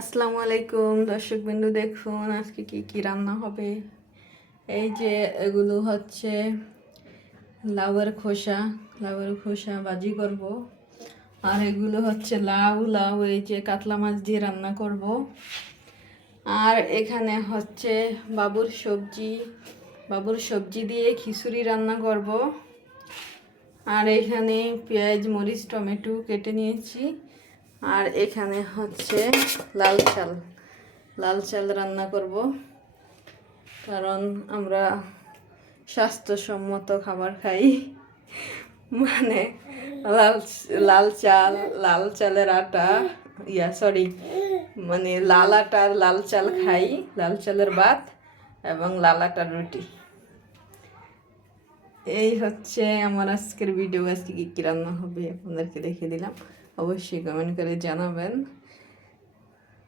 আসসালামু আলাইকুম দর্শক বিন্দু, দেখুন আজকে কি কি রান্না হবে। এই যে এগুলো হচ্ছে লাউয়ের খোসা ভাজি করব। আর এগুলো হচ্ছে লাউ এই যে কাতলা মাছ দিয়ে রান্না করব। আর এখানে হচ্ছে বাবুর সবজি দিয়ে খিচুড়ি রান্না করব। আর এখানে পেঁয়াজ মরিচ টমেটো কেটে নিয়েছি। আর এখানে হচ্ছে লাল চাল রান্না করব, কারণ আমরা স্বাস্থ্যসম্মত খাবার খাই। মানে লাল লাল চালের আটা, মানে লাল আটার লাল চাল খাই, লাল চালের ভাত এবং লাল আটার রুটি। এই হচ্ছে আমার আজকের ভিডিও। আজকে কী কী রান্না হবে আপনাদেরকে দেখে দিলাম, অবশ্যই কমেন্ট করে জানাবেন।